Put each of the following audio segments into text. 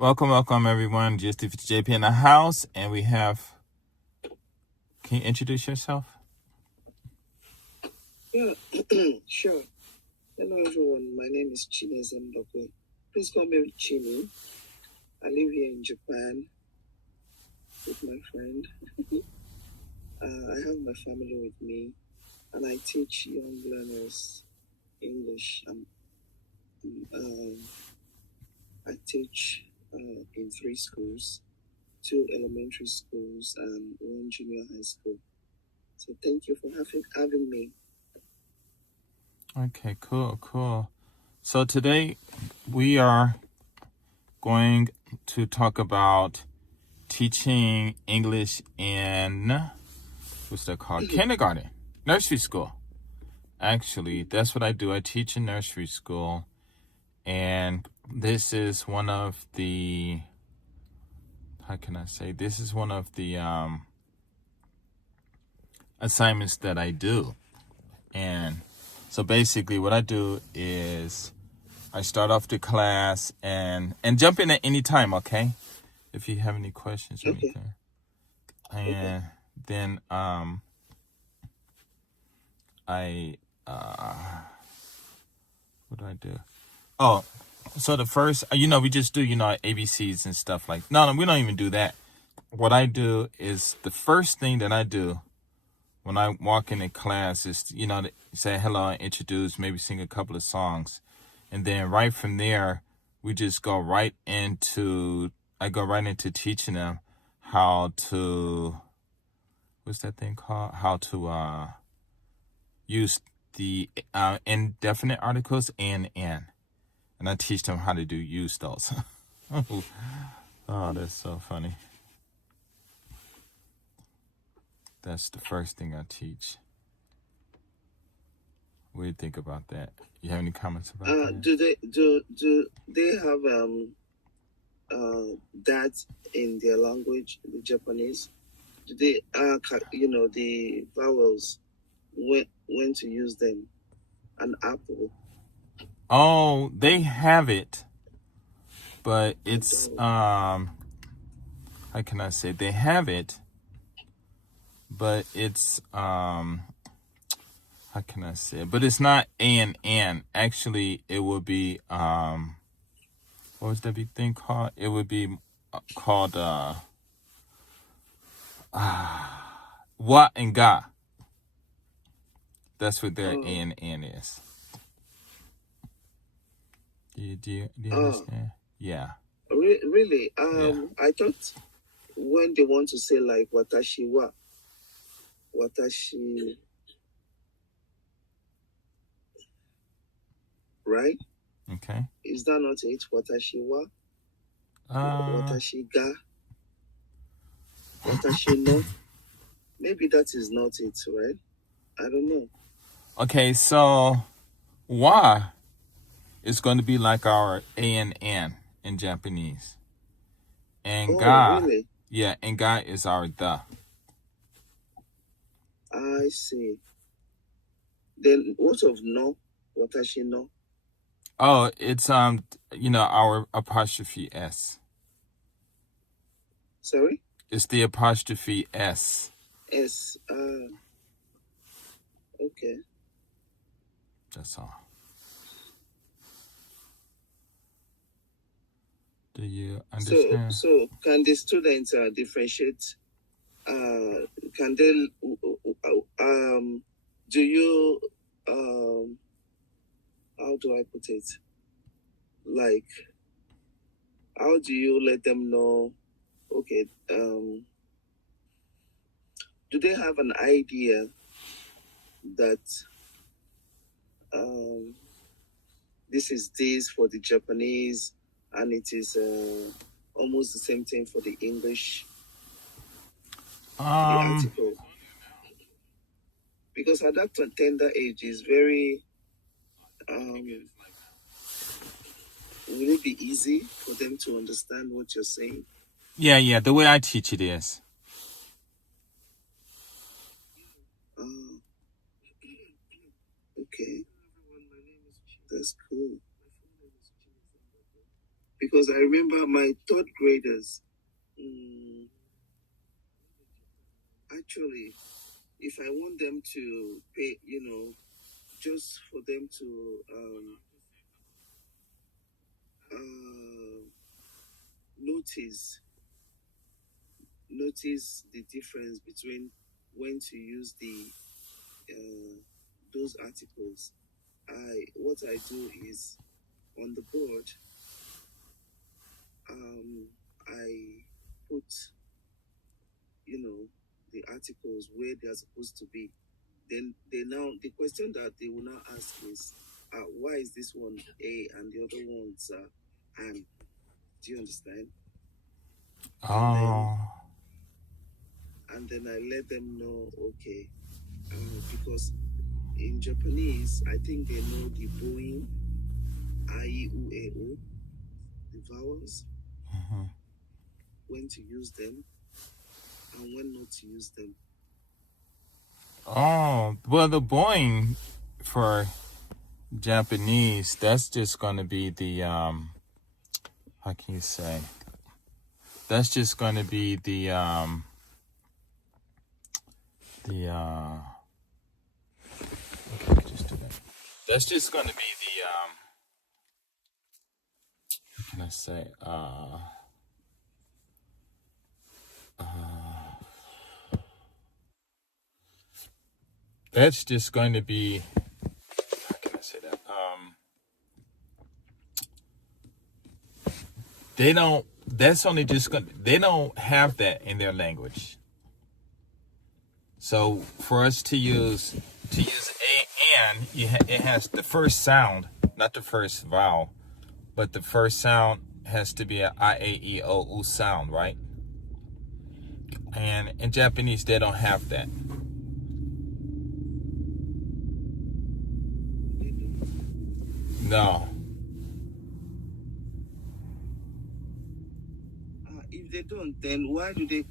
Welcome, everyone. JP in the house, and we have. Can you introduce yourself? Yeah, sure. Hello, everyone. My name is Chine Zembokwe. Please call me Chine. I live here in Japan with my friend. I have my family with me, and I teach young learners English. I teach in 3 schools, 2 elementary schools, and 1 junior high school. So thank you for having me. Okay, cool. So today we are going to talk about teaching English in what's that called? Kindergarten, nursery school. Actually, that's what I do. I teach in nursery school, and this is one of the this is one of the assignments that I do. And so basically what I do is I start off the class and jump in at any time, okay? If you have any questions or anything. And then what do I do? Oh, so the first, we just do, ABCs and stuff like, no, we don't even do that. What I do is the first thing that I do when I walk in a class is, to say hello and introduce, maybe sing a couple of songs. And then right from there, I go right into teaching them how to, what's that thing called? How to use the indefinite articles and. And I teach them how to use those. Oh, that's so funny. That's the first thing I teach. What do you think about that? You have any comments about that? Do they have that in their language, the Japanese? Do they the vowels, when to use them? An apple. Oh, they have it, but it's how can I say? They have it, but it's how can I say? But it's not A and N. Actually, it would be what was that big thing called? It would be called wa and ga. That's what their A and N is. Do you understand? Yeah. Really? I thought when they want to say like watashi wa, watashi, right? Okay. Is that not it? Watashi wa, watashi ga, watashi no. Maybe that is not it, right? I don't know. Okay, so wa is going to be like our A and N in Japanese. And ga, really? yeah, and ga is our the. I see. Then what of no? Watashi no? Oh, it's our apostrophe S. Sorry? It's the apostrophe S. S. Okay. That's all. Do you understand? So can the students differentiate? Can they? Do you? How do I put it? Like, how do you let them know? Okay. Do they have an idea that this is this for the Japanese, and it is almost the same thing for the English? The article. Because at that tender age is very will it be easy for them to understand what you're saying? Yeah. The way I teach it is. Okay. That's cool. because I remember my third graders. Actually, if I want them to pay, just for them to notice the difference between when to use those articles. What I do is on the board, I put the articles where they are supposed to be. Then the question that they will now ask is, why is this one A and the other ones and? Do you understand? Oh. And then I let them know, okay, because in Japanese, I think they know the boing, I, E, U, A, O, the vowels, when to use them and when not to use them. Oh, well, the boing for Japanese, that's just going to be the, how can you say? That's just going to be the, okay, I could just do that. That's just going to be the, what can I say? That's just going to be, how can I say that? They don't, that's only just going to, they don't have that in their language. So for us to use a and, it has the first sound, not the first vowel, but the first sound has to be a I-A-E-O-U sound, right? And in Japanese, they don't have that. No. If they don't, then why do they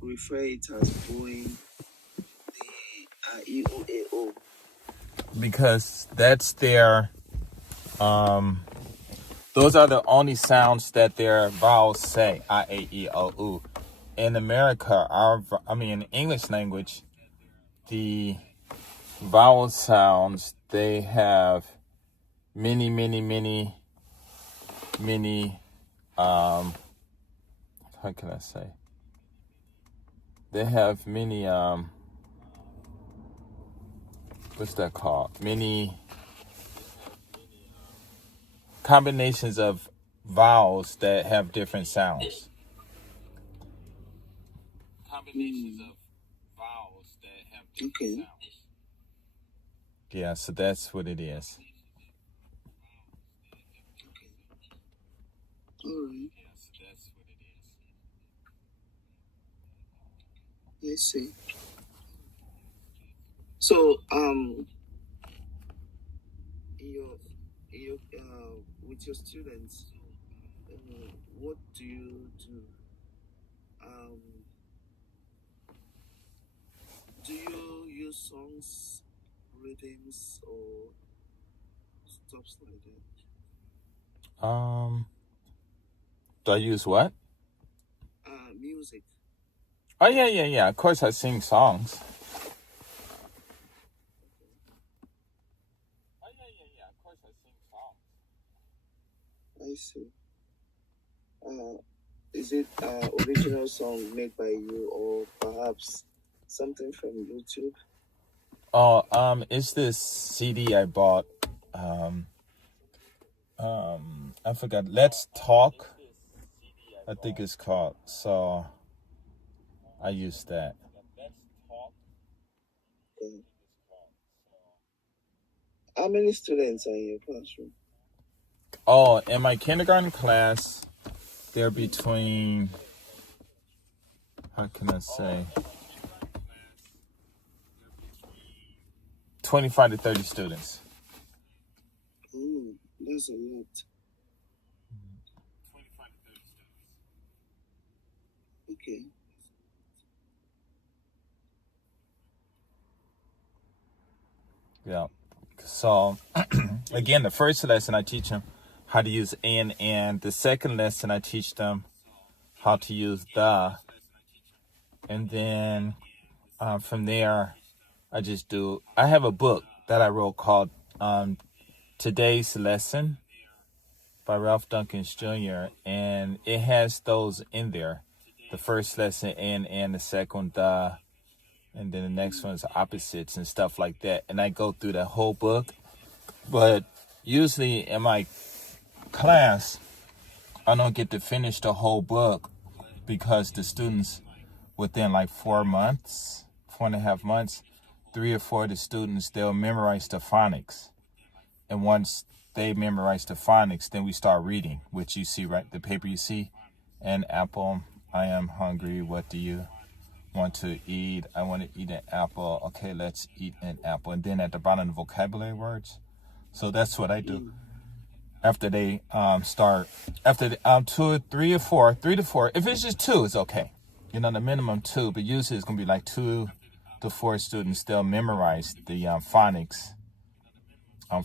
refer it as boing, the E, O, A, O? Because that's their, those are the only sounds that their vowels say, I-A-E-O-U. In America, in English language, the vowel sounds, they have many, how can I say? They have many, what's that called? Many combinations of vowels that have different sounds. Combinations of vowels that have different sounds. Yeah, so that's what it is. All right. Yeah, so that's what it is. I see. So, with your students, what do you do? Do you use songs, rhythms, or stuff like that? Do I use what? Music. Oh, yeah. Of course I sing songs. I see. Is it original song made by you, or perhaps something from YouTube? Oh, it's this CD I bought. I forgot. Let's Talk, I think it's called. So I use that. Okay. How many students are in your classroom? Oh, in my kindergarten class, they're between, how can I say, 25 to 30 students. Oh, that's a lot. Okay. Yeah. So, again, the first lesson I teach them how to use and. The second lesson, I teach them how to use the. And then from there, I have a book that I wrote called Today's Lesson by Ralph Dunkins Jr. And it has those in there. The first lesson, and the second, the. And then the next one's opposites and stuff like that. And I go through the whole book. But usually in my class, I don't get to finish the whole book because the students, within like 4.5 months, 3 or 4 of the students, they'll memorize the phonics. And once they memorize the phonics, then we start reading, which you see, right? The paper you see, an apple, I am hungry, what do you want to eat? I want to eat an apple. Okay, let's eat an apple. And then at the bottom, the vocabulary words. So that's what I do. After they start, after the, 2, 3 or 4, 3 to 4. If it's just 2, it's okay. You know, the minimum 2, but usually it's going to be like 2 to 4 students. They'll memorize the phonics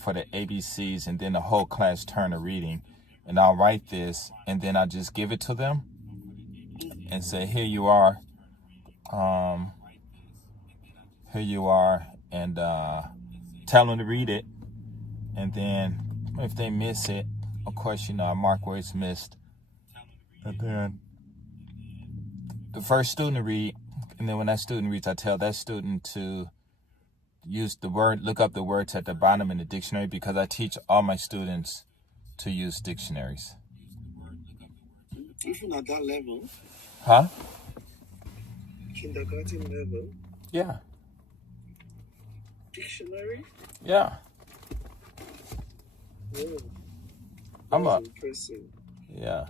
for the ABCs, and then the whole class turn to reading. And I'll write this, and then I'll just give it to them and say, here you are, and tell them to read it. And then if they miss it, of course, I mark where it's missed. And then the first student to read, and then when that student reads, I tell that student to use the word, look up the words at the bottom in the dictionary, because I teach all my students to use dictionaries. Even at that level? Huh? Kindergarten level? Yeah. Dictionary? Yeah. Whoa. I'm up. Impressive. Yeah.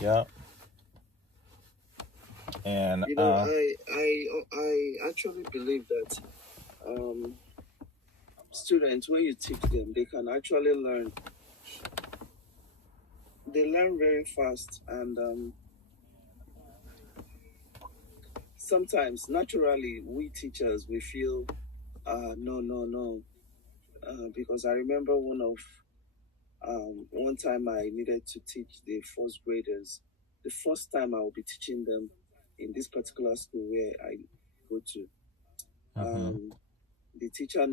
Yeah. And I actually believe that students, when you teach them, they can actually learn. They learn very fast, and sometimes naturally we teachers, we feel no, because I remember one time I needed to teach the first graders. The first time I will be teaching them in this particular school where I go to. The teacher,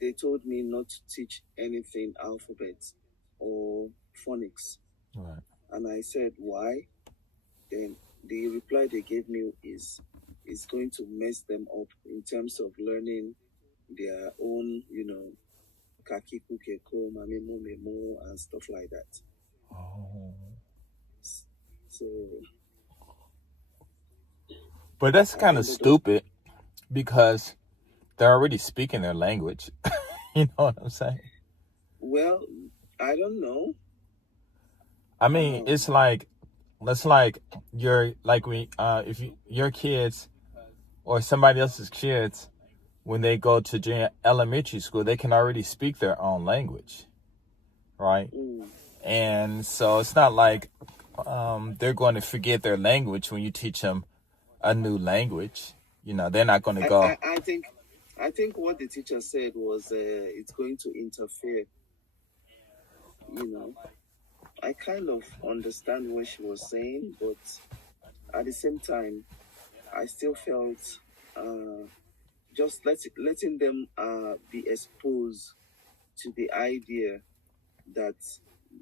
they told me not to teach anything alphabets or phonics. Right. And I said, why? Then the reply they gave me is going to mess them up in terms of learning their own, kakiku keko, mamimo memo, and stuff like that. Oh. So. But that's kind of stupid, because they're already speaking their language. You know what I'm saying? Well, I don't know. I mean, it's like if your kids or somebody else's kids, when they go to junior elementary school, they can already speak their own language, right? And so it's not like they're going to forget their language when you teach them a new language. They're not going to go. I think what the teacher said was it's going to interfere. I kind of understand what she was saying, but at the same time, I still felt just letting them be exposed to the idea that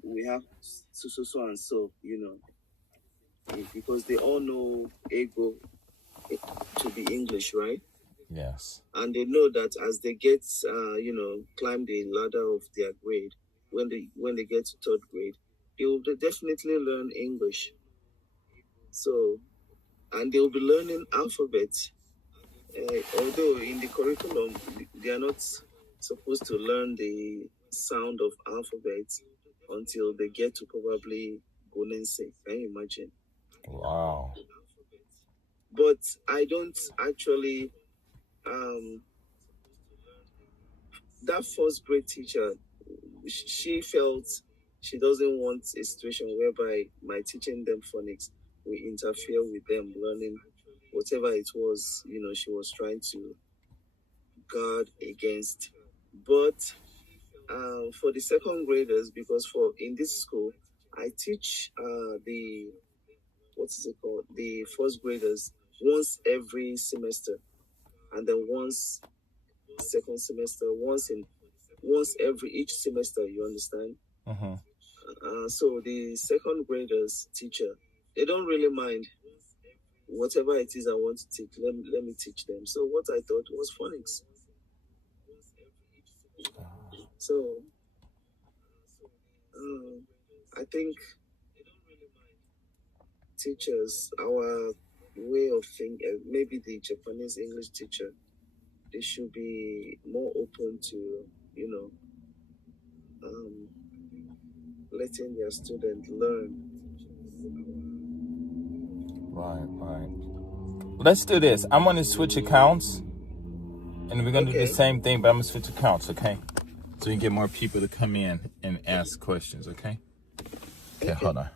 we have so and so, because they all know ego to be English, right? Yes. And they know that as they get, climb the ladder of their grade, when they get to 3rd grade, they will definitely learn English. So, and they will be learning alphabet. Although in the curriculum, they are not supposed to learn the sound of alphabet until they get to probably Gonense. Can you imagine? Wow. But I don't actually, that 1st grade teacher, she felt she doesn't want a situation whereby my teaching them phonics will interfere with them learning whatever it was, she was trying to guard against. But for the second graders, because in this school, I teach what is it called? The first graders once every semester, and then once second semester, once every each semester. You understand? So the second graders teacher, they don't really mind whatever it is I want to teach. Let me teach them. So what I thought was phonics. So I think teachers, our way of thinking, maybe the Japanese English teacher, they should be more open to, letting their student learn. Right. Let's do this. I'm going to switch accounts, and we're going to do the same thing, but I'm going to switch accounts, okay? So you can get more people to come in and ask questions, okay? Okay, hold on.